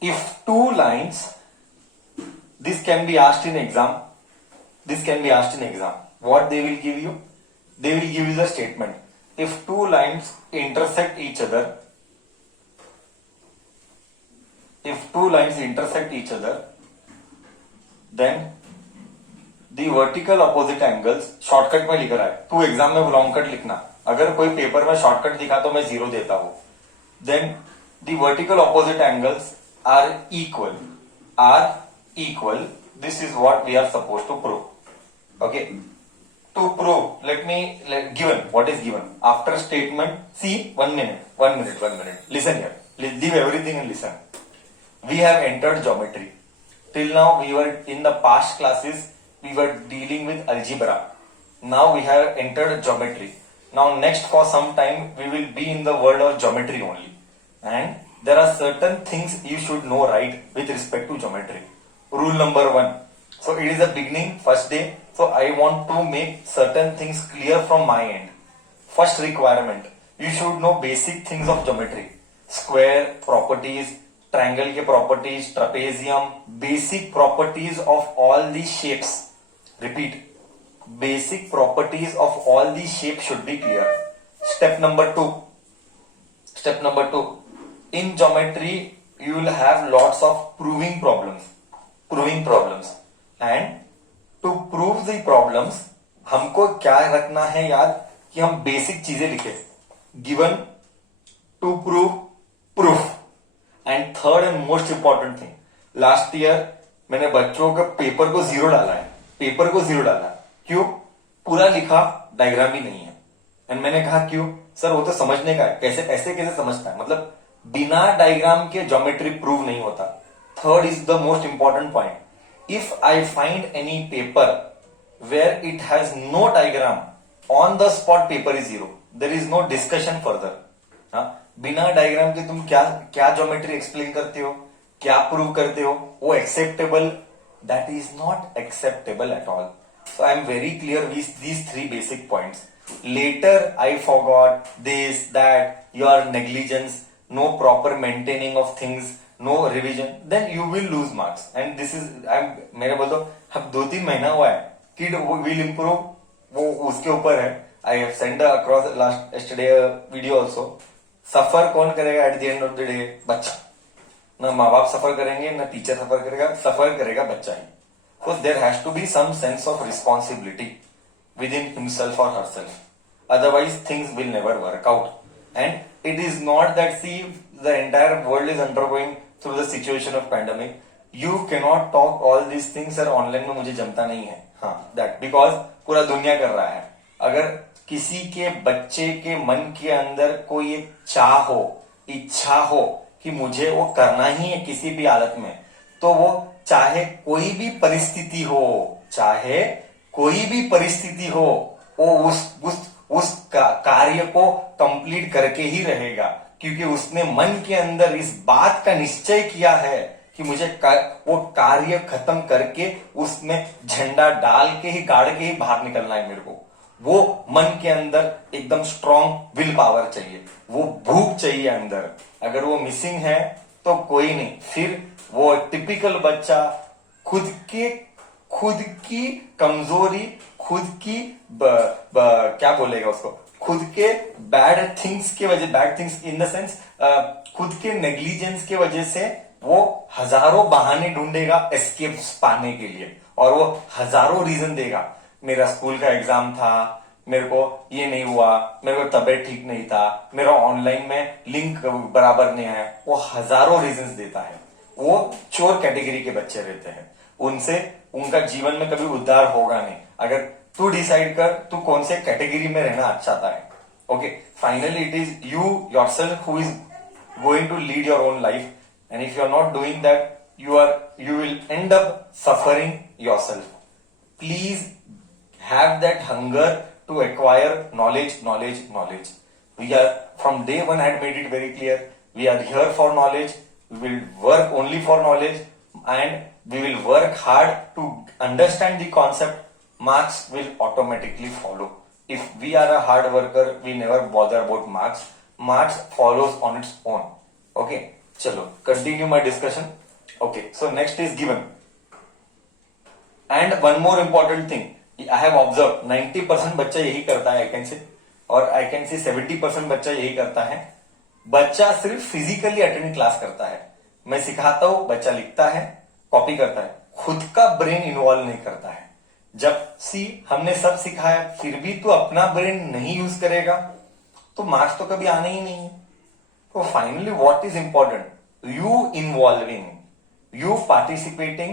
if two lines, this can be asked in exam, what they will give you? They will give you the statement. If two lines intersect each other, then the vertical opposite angles, shortcut में लिख रहा है, तू exam में long cut लिखना, अगर कोई paper में शॉर्टकट दिखा तो मैं 0 देता हूं. Then the vertical opposite angles are equal. This is what we are supposed to prove. Okay. To prove, given, what is given? After statement, see, 1 minute. Listen here. Leave everything and listen. We have entered geometry. Till now, we were in the past classes, we were dealing with algebra. Now we have entered geometry. Now next for some time, we will be in the world of geometry only. And there are certain things you should know, right, with respect to geometry. Rule number 1. So it is a beginning, first day. So I want to make certain things clear from my end. First requirement, you should know basic things of geometry. Square properties, triangle के properties, trapezium, basic properties of all these shapes. Repeat, basic properties of all these shapes should be clear. Step number 2. In geometry, you will have lots of proving problems. And to prove the problems, हमको क्या रखना है याद कि हम basic चीजें लिखे. Given, to prove, proof. And third and most important thing, last year मैंने बच्चों का पेपर को 0 डाला है. क्यों? पूरा लिखा, डायग्राम ही नहीं है. एंड मैंने कहा क्यों? सर वो तो समझने का है, कैसे समझता है, मतलब बिना डायग्राम के ज्योमेट्री प्रूव नहीं होता. Third is the most important point. If I find any paper where it has no diagram, on the spot paper is 0. There is no discussion further. बिना डायग्राम के तुम क्या ज्योमेट्री एक्सप्लेन करते हो, क्या prove करते हो, वो acceptable? That is not acceptable at all. So I am very clear with these 3 basic points. Later I forgot this, that, your negligence, no proper maintaining of things, no revision, then you will lose marks. And this is, मेरे बोल दो, अब 2-3 महीना हुआ है, kid will improve, वो उसके ऊपर है. I have sent across yesterday video also. Suffer कौन करेगा at the end of the day? बच्चा. ना माँ बाप सफर करेंगे, ना टीचर सफर करेगा, सफर करेगा बच्चा ही. So there has to be some sense of responsibility within himself or herself. Otherwise, things will never work out. And it is not that, see, the entire world is undergoing through the situation of pandemic. You cannot talk all these things, sir, online में मुझे जमता नहीं है. हाँ, that because पूरा दुनिया कर रहा है. अगर किसी के बच्चे के मन के अंदर कोई एक इच्छा हो कि मुझे वो करना ही है किसी भी हालत में, तो वो चाहे कोई भी परिस्थिति हो, वो उस कार्य को कंप्लीट करके ही रहेगा, क्योंकि उसने मन के अंदर इस बात का निश्चय किया है कि मुझे वो कार्य खत्म करके उसमें झंडा डाल के ही, गाड़ के ही बाहर निकलना है मेरे को. वो मन के अंदर एकदम स्ट्रॉन्ग विल पावर चाहिए, वो भूख चाहिए अंदर. अगर वो मिसिंग है तो कोई नहीं, फिर वो टिपिकल बच्चा खुद की कमजोरी, खुद की क्या बोलेगा उसको, खुद के bad things in the sense, खुद के नेग्लिजेंस के वजह से वो हजारों बहाने ढूंढेगा एस्केप पाने के लिए, और वो हजारों रीजन देगा. मेरा स्कूल का एग्जाम था, मेरे को ये नहीं हुआ, मेरे को तबीयत ठीक नहीं था, मेरा ऑनलाइन में लिंक बराबर नहीं है, वो हजारों रीजंस देता है. वो चोर कैटेगरी के बच्चे रहते हैं, उनसे उनका जीवन में कभी उद्धार होगा नहीं. अगर तू डिसाइड कर तू कौन से कैटेगरी में रहना चाहता है. Okay, finally it is you yourself who is going to lead your own life, and if you are not doing that, you will end up suffering yourself. Please have that hunger to acquire knowledge. We are, from day one, I had made it very clear, we are here for knowledge. We will work only for knowledge, and we will work hard to understand the concept. Marks will automatically follow. If we are a hard worker, we never bother about marks. Marks follows on its own. Okay. चलो continue my discussion. Okay, so next is given. And one more important thing I have observe 90% बच्चा यही करता है, I can say, और I can say 70% बच्चा यही करता है. बच्चा सिर्फ फिजिकली अटेंड क्लास करता है. मैं सिखाता हूं, बच्चा लिखता है, कॉपी करता है, खुद का ब्रेन इन्वॉल्व नहीं करता है. जब हमने सब सिखाया फिर भी तू अपना ब्रेन नहीं यूज करेगा तो मार्क्स तो कभी आने ही नहीं है. तो finally what is important? You involving, you participating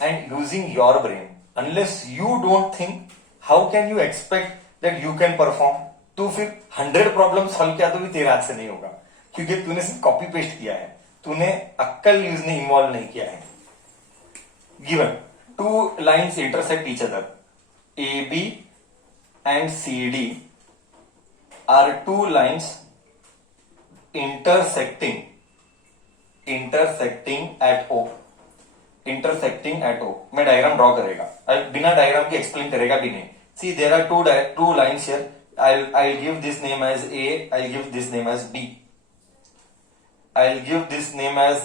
and using your brain. Unless you don't think, how can you expect that you can perform? तो फिर 100 प्रॉब्लम सॉल्व किया तो भी तेरे हाथ से नहीं होगा, क्योंकि तूने सिर्फ कॉपी पेस्ट किया है, तूने अक्कल यूज नहीं, इन्वॉल्व नहीं किया है. Given 2 lines intersect each other. AB and CD are 2 lines intersecting at O. Intersecting at O. मैं डायग्राम ड्रॉ करेगा, बिना डायग्राम के एक्सप्लेन करेगा भी नहीं. See there are two lines here. I'll give this name as A, I'll give this name as B, I'll give this name as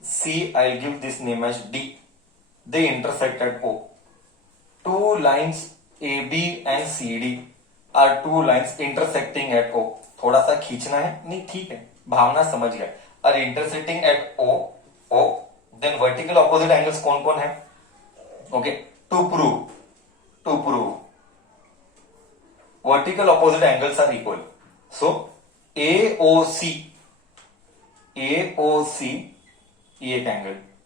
C, I'll give this name as D. They intersect at O. 2 lines AB and CD are 2 lines intersecting at O. थोड़ा सा खींचना है, नहीं ठीक है, भावना समझ गया. Are intersecting at O. Then vertical opposite angles कौन कौन है? Okay, to prove vertical opposite angles are equal. So AOC ये एक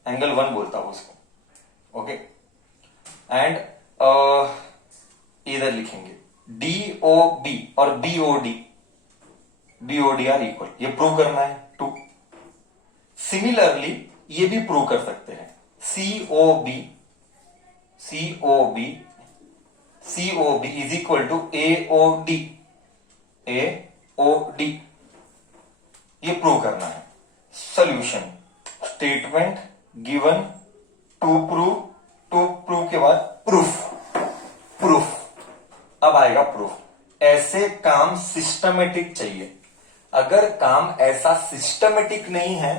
एंगल 1 बोलता हूं उसको. ओके, एंड इधर लिखेंगे DOB और BOD आर इक्वल. ये प्रूव करना है 2. सिमिलरली ये भी प्रूव कर सकते हैं. COB is equal to AOD. ये प्रूव करना है. Solution statement given to prove के बाद प्रूफ. अब आएगा प्रूफ. ऐसे काम सिस्टमेटिक चाहिए. अगर काम ऐसा सिस्टमेटिक नहीं है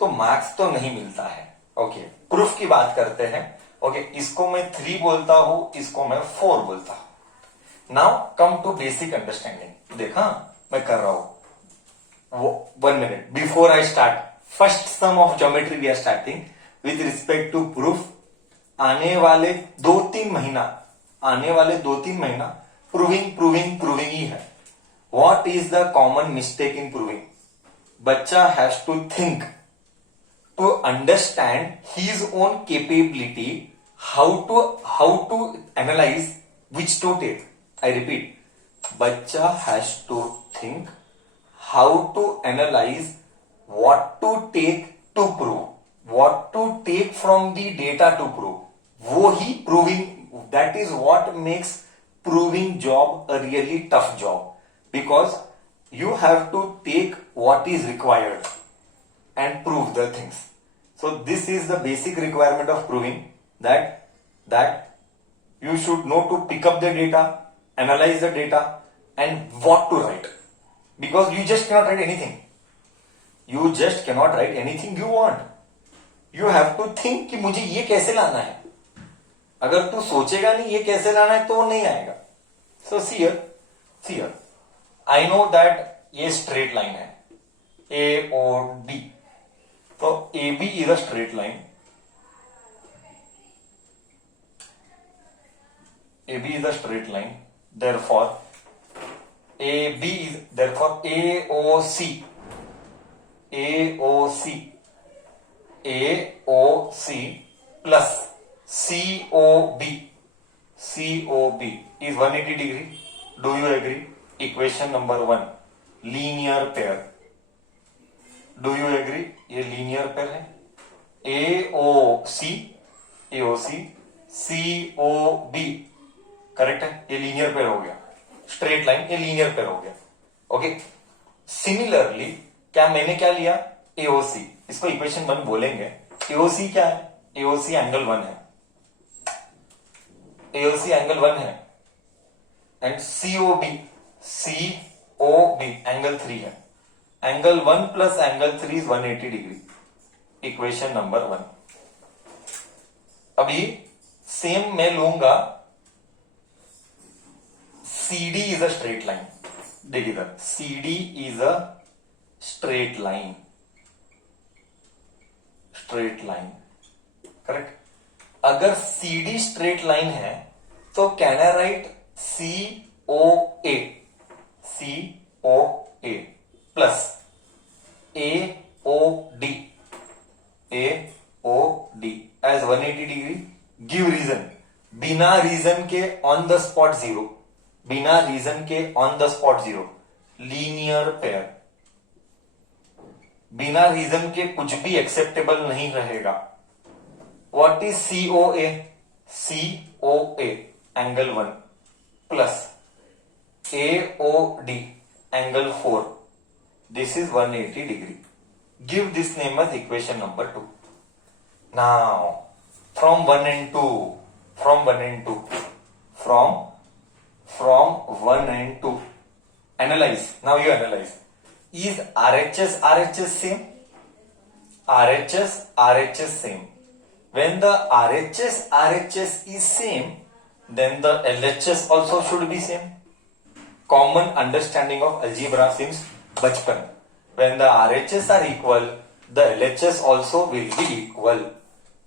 तो मार्क्स तो नहीं मिलता है. ओके, प्रूफ की बात करते हैं. ओके, इसको मैं 3 बोलता हूं, इसको मैं 4 बोलता हूं. Now come to basic understanding. देखा मैं कर रहा हूं. 1 minute before I start, first some of geometry we are starting with respect to proof. आने वाले 2-3 महीना प्रूविंग ही है. What is the common mistake in proving? बच्चा has to think to understand his own capability, how to analyze which to take. I repeat, bachcha has to think how to analyze what to take to prove, what to take from the data to prove. वो ही proving, that is what makes proving job a really tough job, because you have to take what is required and prove the things. So this is the basic requirement of proving, that you should know to pick up the data, analyze the data, and what to write. Because you just cannot write anything. You want. You have to think कि मुझे ये कैसे लाना है. अगर तू सोचेगा नहीं ये कैसे लाना है तो वो नहीं आएगा. So see here. I know that ये straight line है, AOD. तो AB is a straight line. Therefore AOC plus COB is 180 degree. Do you agree? Equation number 1, linear pair. Do you agree? ये लीनियर पेयर है. AOC COB correct है. ये linear pair हो गया. Straight line, ये linear pair हो गया. Okay, similarly मैंने क्या लिया? AOC. इसको इक्वेशन 1 बोलेंगे. AOC क्या है? AOC एंगल 1 है. एंड COB एंगल 3 है. Angle 1 plus angle 3 is 180 degree. Equation number 1. अभी सेम मैं लूंगा CD is a straight line. देखिए इधर CD is a straight line. Straight line correct. अगर CD स्ट्रेट लाइन है तो can I write COA plus AOD as 180 degree. Give reason. बिना reason के ऑन द स्पॉट जीरो. बिना reason के on the spot zero. Linear pair. बिना reason के कुछ भी एक्सेप्टेबल नहीं रहेगा. What is COA? COA angle 1 plus AOD angle 4. This is 180 degree. Give this name as equation number 2. Now from 1 and 2 from 1 and 2 analyze. Now you analyze. Is RHS same? RHS same. When the RHS is same, then the LHS also should be same. Common understanding of algebra since bachpan. When the RHS are equal, the LHS also will be equal.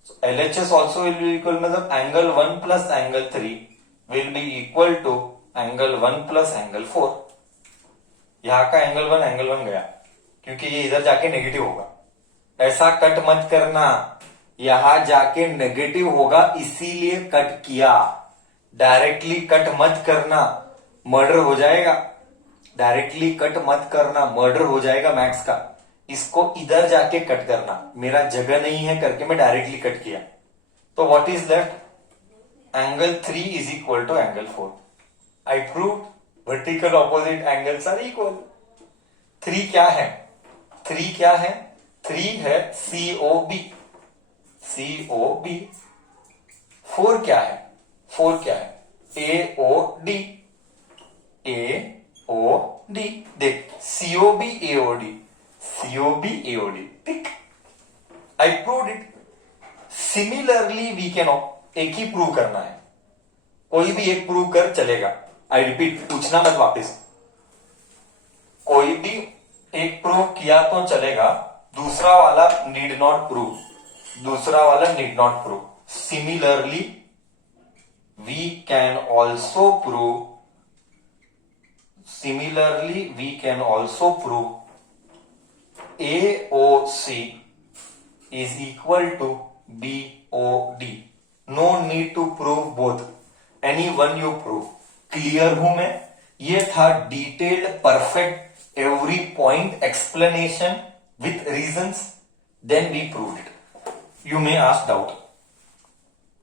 So LHS also will be equal. मतलब angle 1 plus angle 3 will be equal to angle 1 plus angle 4. यहां का angle 1 गया क्योंकि ये इधर जाके negative होगा. ऐसा कट मत करना. यहां जाके नेगेटिव होगा इसीलिए कट किया. डायरेक्टली कट मत करना, मर्डर हो जाएगा. डायरेक्टली कट मत करना, मर्डर हो जाएगा मैक्स का. इसको इधर जाके कट करना. मेरा जगह नहीं है करके मैं डायरेक्टली कट किया. तो what is left? Angle 3 is equal to angle 4. I prove vertical opposite angles are equal. 3 क्या है? 3 है COB. 4 क्या है? AOD. देख COB AOD. ठीक. I prove it. Similarly we can. एक ही प्रूव करना है. कोई भी एक प्रूव कर चलेगा. आई रिपीट, पूछना मत वापस. कोई भी एक प्रूव किया तो चलेगा. दूसरा वाला need not prove. Similarly we can also prove AOC is equal to BOD. No need to prove both. Any one you prove. Clear हूं मैं. ये था detailed, perfect, every point explanation with reasons. Then we proved it. You may ask doubt.